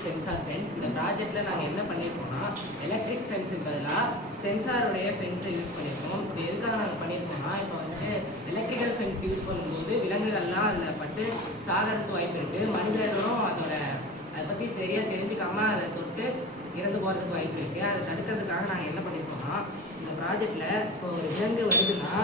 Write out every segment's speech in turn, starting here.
Electric sensor fence. இந்த ப்ராஜெக்ட்டில் நாங்கள் என்ன பண்ணியிருக்கோம்னா எலக்ட்ரிக் ஃபென்ஸுக்கு பதிலாக சென்சாருடைய ஃபென்ஸை யூஸ் பண்ணியிருக்கோம். இப்போ எதுக்காக நாங்கள் பண்ணியிருக்கோம்னா, இப்போ வந்துட்டு எலக்ட்ரிக்கல் ஃபென்ஸ் யூஸ் பண்ணும்போது விலங்குகள்லாம் அதில் பட்டு சாகிறதுக்கு வாய்ப்பு இருக்குது. மனிதர்களும் அதை பற்றி சரியாக தெரிஞ்சுக்காமல் அதை தொட்டு இறந்து போகிறதுக்கு வாய்ப்பு இருக்குது. அதை தடுக்கிறதுக்காக நாங்கள் என்ன பண்ணியிருக்கோம்னா, இந்த ப்ராஜெக்டில் இப்போ ஒரு விலங்கு வருதுன்னா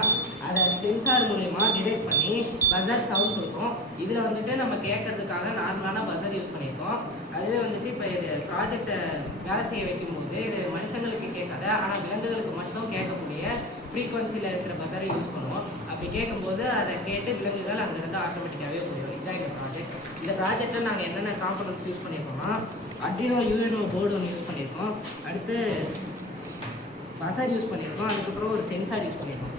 அதை சென்சார் மூலயமா டிடெக்ட் பண்ணி பஸர் சவுண்ட் கொடுக்கும். இதில் வந்துட்டு நம்ம கேட்கறதுக்காக நார்மலான பஸர் யூஸ் பண்ணியிருக்கோம். அதுவே வந்துட்டு இப்போ இது ப்ராஜெக்டை வேலை செய்ய வைக்கும்போது இது மனுஷங்களுக்கு கேட்காத, ஆனால் விலங்குகளுக்கு மட்டும் கேட்கக்கூடிய ஃப்ரீக்வன்சியில் இருக்கிற பஸரை யூஸ் பண்ணுவோம். அப்படி கேட்கும்போது அதை கேட்டு விலங்குகள் அங்கேருந்து ஆட்டோமேட்டிக்காகவே போயிடும். இதுதான் எங்கள் ப்ராஜெக்ட். இந்த ப்ராஜெக்டில் நாங்கள் என்னென்ன காம்பனன்ட்ஸ் யூஸ் பண்ணியிருக்கோம்னா, அட்ரினோ யூஎன்ஓ போர்டு ஒன்று யூஸ் பண்ணியிருக்கோம், அடுத்து பஸர் யூஸ் பண்ணியிருக்கோம், அதுக்கப்புறம் ஒரு சென்சார் யூஸ் பண்ணியிருக்கோம்.